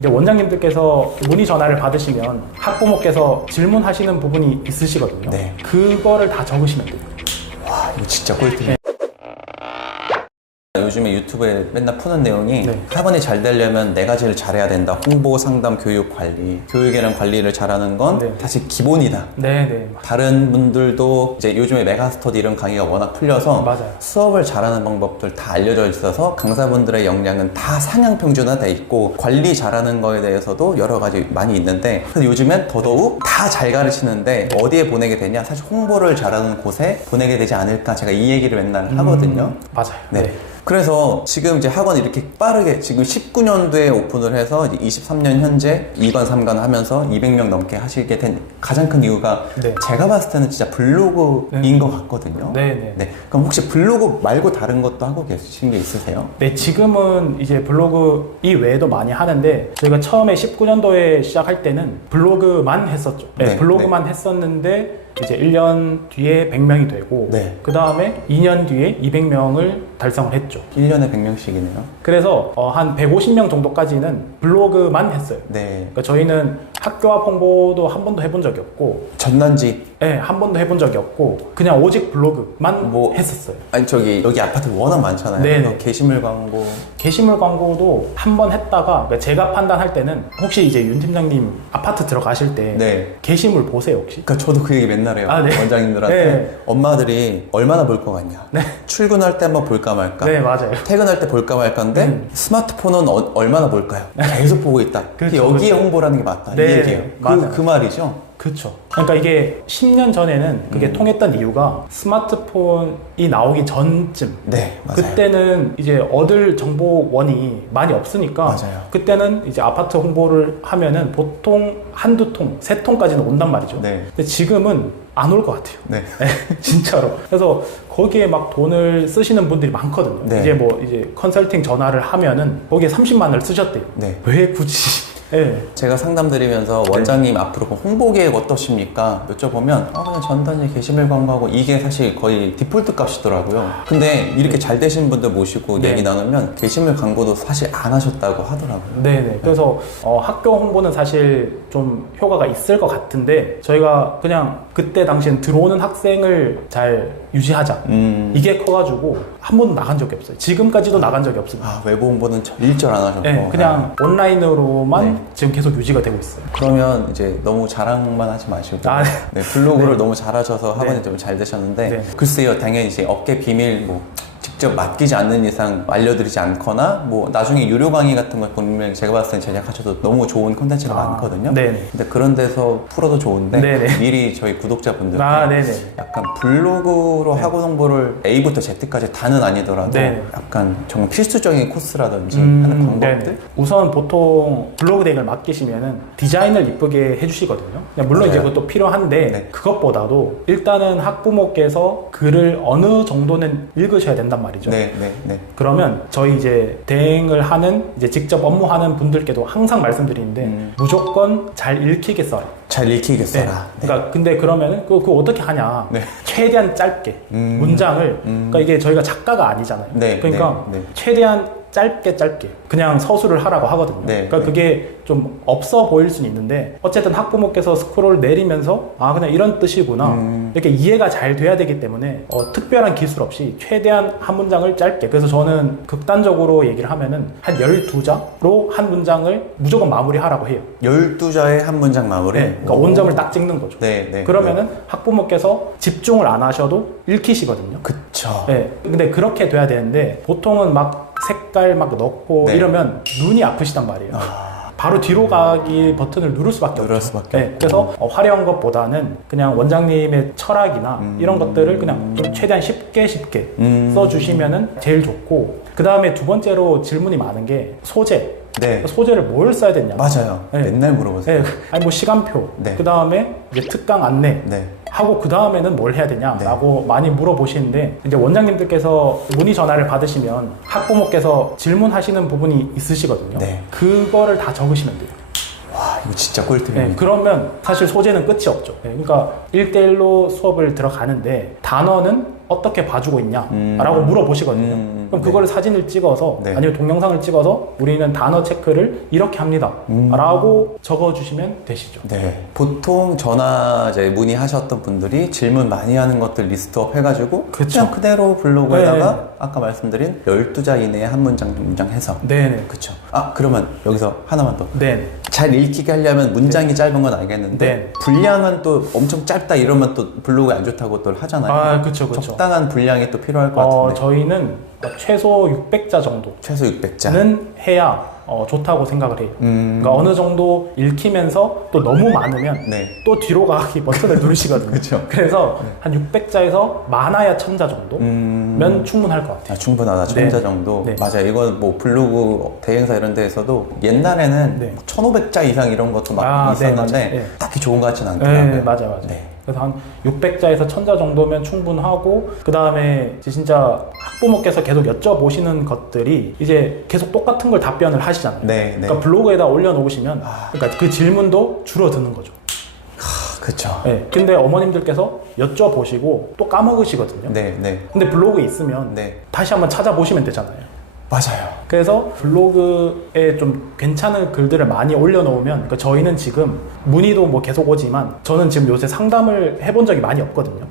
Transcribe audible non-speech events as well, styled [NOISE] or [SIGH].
이제 원장님들께서 문의 전화를 받으시면 학부모께서 질문하시는 부분이 있으시거든요. 네. 그거를 다 적으시면 돼요. 와 이거 진짜 꿀팁이야 요즘에 유튜브에 맨날 푸는 내용이 네. 학원이 잘 되려면 네 가지를 잘해야 된다 홍보, 상담, 교육, 관리 교육이랑 관리를 잘하는 건 네. 사실 기본이다 네 네. 다른 분들도 이제 요즘에 메가스터디 이런 강의가 워낙 풀려서 맞아요. 수업을 잘하는 방법들 다 알려져 있어서 강사분들의 역량은 다 상향 평준화돼 있고 관리 잘하는 거에 대해서도 여러 가지 많이 있는데 근데 요즘엔 더더욱 다 잘 가르치는데 어디에 보내게 되냐 사실 홍보를 잘하는 곳에 보내게 되지 않을까 제가 이 얘기를 맨날 하거든요. 맞아요. 네. 그래서 지금 이제 학원 이렇게 빠르게 지금 19년도에 오픈을 해서 이제 23년 현재 2관, 3관 하면서 200명 넘게 하시게 된 가장 큰 이유가 네. 제가 봤을 때는 진짜 블로그인 네. 것 같거든요. 네 네. 네. 그럼 혹시 블로그 말고 다른 것도 하고 계신 게 있으세요? 네, 지금은 이제 블로그 이 외에도 많이 하는데 저희가 처음에 19년도에 시작할 때는 블로그만 했었죠. 네, 네, 블로그만 했었는데 이제 1년 뒤에 100명이 되고 네. 그 다음에 2년 뒤에 200명을 달성을 했죠. 1년에 100명씩이네요. 그래서 어, 한 150명 정도까지는 블로그만 했어요. 네. 그러니까 저희는 학교 앞 홍보도 한 번도 해본 적이 없고, 전단지 예, 한 번도 해본 적이 없고, 그냥 오직 블로그만 뭐- 했었어요. 아니 저기 여기 아파트 워낙 많잖아요. 네네. 그래서 게시물 광고 게시물 광고도 한 번 했다가 그러니까 제가 판단할 때는 혹시 이제 윤 팀장님 아파트 들어가실 때 네. 게시물 보세요 혹시? 그러니까 저도 그 얘기 맨날 해요. 아, 네. 원장님들한테 네. 엄마들이 얼마나 볼거 같냐. 출근할 때 한번 볼까 말까. 네 맞아요. 퇴근할 때 볼까 말까인데 음. 스마트폰은 어- 얼마나 볼까요? 계속 보고 있다. 그렇죠, 여기에 그렇죠. 홍보라는 게 맞다. 네, 이 얘기예요. 그, 그 말이죠. 그렇죠. 그러니까 이게 10년 전에는 그게 음. 통했던 이유가 스마트폰이 나오기 전쯤 네, 맞아요. 그때는 이제 얻을 정보원이 많이 없으니까 맞아요. 그때는 이제 아파트 홍보를 하면은 보통 한두 통, 세 통까지는 온단 말이죠. 네. 근데 지금은 안 올 것 같아요. 네. [LAUGHS] 네, 진짜로. 그래서 거기에 막 돈을 쓰시는 분들이 많거든요. 네. 이제 뭐 이제 컨설팅 전화를 하면은 거기에 30만을 쓰셨대요. 네. 왜 굳이? 예. [LAUGHS] 제가 상담 드리면서 원장님 앞으로 그 홍보 계획 어떠십니까? 여쭤보면 아 그냥 전단지 게시물 광고하고 이게 사실 거의 디폴트 값이더라고요. 근데 이렇게 잘 되신 분들 모시고 네. 얘기 나누면 게시물 광고도 사실 안 하셨다고 하더라고요. 네네. 그래서 어, 학교 홍보는 사실 좀 효과가 있을 것 같은데 저희가 그냥 그때 당시엔 들어오는 학생을 잘 유지하자. 음. 이게 커가지고 한 번도 나간 적이 없어요. 지금까지도 나간 적이 없습니다. 아 외부 홍보는 저- 일절 안 하셨고 네, 그냥 온라인으로만 네. 지금 계속 유지가 되고 있어요. 그러면 이제 너무 자랑만 하지 마시고 아, 네. 네, 블로그를 너무 잘하셔서 학원이 네. 좀잘 되셨는데 네. 글쎄요 당연히 이제 업계 비밀 뭐 직접 맡기지 않는 이상 알려드리지 않거나 뭐 나중에 유료 강의 같은 걸 분명히 제가 봤을 땐 제작하셔도 너무 좋은 콘텐츠가 아, 많거든요 네네. 근데 그런 데서 풀어도 좋은데 네네. 미리 저희 구독자분들께 아, 네네. 약간 블로그로 학원 홍보를 A부터 Z까지 다는 아니더라도 네. 약간 정말 필수적인 코스라든지 하는 방법들 음, 네네. 우선 보통 블로그 덱을 맡기시면은 디자인을 이쁘게 해주시거든요. 물론 이제 맞아요. 그것도 필요한데 네. 그것보다도 일단은 학부모께서 글을 어느 정도는 읽으셔야 된단 말이 죠. 네, 네, 네. 그러면 저희 이제 대행을 하는 이제 직접 업무하는 분들께도 항상 말씀드리는데 음. 무조건 잘 읽히게 써라. 잘 읽히게 네. 써라 네. 그러니까 근데 그러면은 그거, 그거 어떻게 하냐? 네. 최대한 짧게 음. 문장을 음. 그러니까 이게 저희가 작가가 아니잖아요. 네, 그러니까 네, 네. 최대한 짧게 짧게 그냥 서술을 하라고 하거든요. 네, 그러니까 네. 그게 좀 없어 보일 수는 있는데 어쨌든 학부모께서 스크롤 내리면서 아 그냥 이런 뜻이구나 음. 이렇게 이해가 잘 돼야 되기 때문에 어, 특별한 기술 없이 최대한 한 문장을 짧게 그래서 저는 극단적으로 얘기를 하면은 한 12자로 한 문장을 무조건 마무리하라고 해요. 12자의 한 문장 마무리. 네, 그러니까 온점을 딱 찍는 거죠. 네, 네. 그러면은 학부모께서 집중을 안 하셔도 읽히시거든요. 그쵸. 네. 근데 그렇게 돼야 되는데 보통은 막 색깔 막 넣고 네. 이러면 눈이 아프시단 말이에요. 아, 바로 뒤로 가기 버튼을 누를 수밖에 누를 없죠. 수밖에 네. 그래서 어, 화려한 것보다는 그냥 원장님의 철학이나 음. 이런 것들을 그냥 좀 최대한 쉽게 쉽게 음. 써주시면은 제일 좋고 그 다음에 두 번째로 질문이 많은 게 소재. 네. 소재를 뭘 써야 되냐. 맞아요. 네. 맨날 물어보세요. 네, 아니 뭐 시간표. 네. 그 다음에 이제 특강 안내. 네. 하고 그 다음에는 뭘 해야 되냐라고 많이 물어보시는데 이제 원장님들께서 문의 전화를 받으시면 학부모께서 질문하시는 부분이 있으시거든요. 네. 그거를 다 적으시면 돼요. 와, 이거 진짜 네, 꿀팁입니다. 그러면 사실 소재는 끝이 없죠. 네, 그러니까 1대1로 수업을 들어가는데 단어는 어떻게 봐주고 있냐라고 음. 물어보시거든요. 음. 그럼 그거를 사진을 찍어서 네. 아니면 동영상을 찍어서 우리는 단어 체크를 이렇게 합니다. 음. 라고 적어주시면 되시죠. 네. 보통 전화 이제 문의하셨던 분들이 질문 많이 하는 것들 리스트업 해가지고 그쵸. 그냥 그대로 블로그에다가 네. 아까 말씀드린 12자 이내에 한 문장 두 문장 해서 네네. 그쵸. 아, 그러면 여기서 하나만 더. 네. 잘 읽히게 하려면 문장이 짧은 건 알겠는데 네. 분량은 또 엄청 짧다 이러면 또 블로그에 안 좋다고 또 하잖아요. 아, 그쵸, 그쵸. 적당한 분량이 또 필요할 것 어, 같은데 저희는 최소 600자 정도는 최소 600자. 해야 어, 좋다고 생각을 해요. 음. 그러니까 어느 정도 읽히면서 또 너무 많으면 네. 또 뒤로 가기 버튼을 [LAUGHS] 누르시거든요. 그쵸. 그래서 한 600자에서 많아야 1000자 정도면 음. 충분할 것 같아요. 아, 충분하다. 네. 천자 정도. 네. 맞아요. 이거 뭐 블로그 대행사 이런 데에서도 옛날에는 네. 1500자 이상 이런 것도 막 아, 네, 있었는데 맞아요. 네. 딱히 좋은 것 같지는 않더라고요. 네, 맞아요, 맞아요. 네. 그래서 한 600자에서 1000자 정도면 충분하고 그 다음에 진짜 학부모께서 계속 여쭤보시는 것들이 이제 계속 똑같은 걸 답변을 하시잖아요. 네, 네. 그러니까 블로그에다 올려놓으시면 그러니까 그 질문도 줄어드는 거죠. 아, 그쵸. 네. 근데 어머님들께서 여쭤보시고 또 까먹으시거든요. 네, 네. 근데 블로그에 있으면 네. 다시 한번 찾아보시면 되잖아요. 맞아요. 그래서 블로그에 좀 괜찮은 글들을 많이 올려놓으면 그러니까 저희는 지금 문의도 뭐 계속 오지만 저는 지금 요새 상담을 해본 적이 많이 없거든요.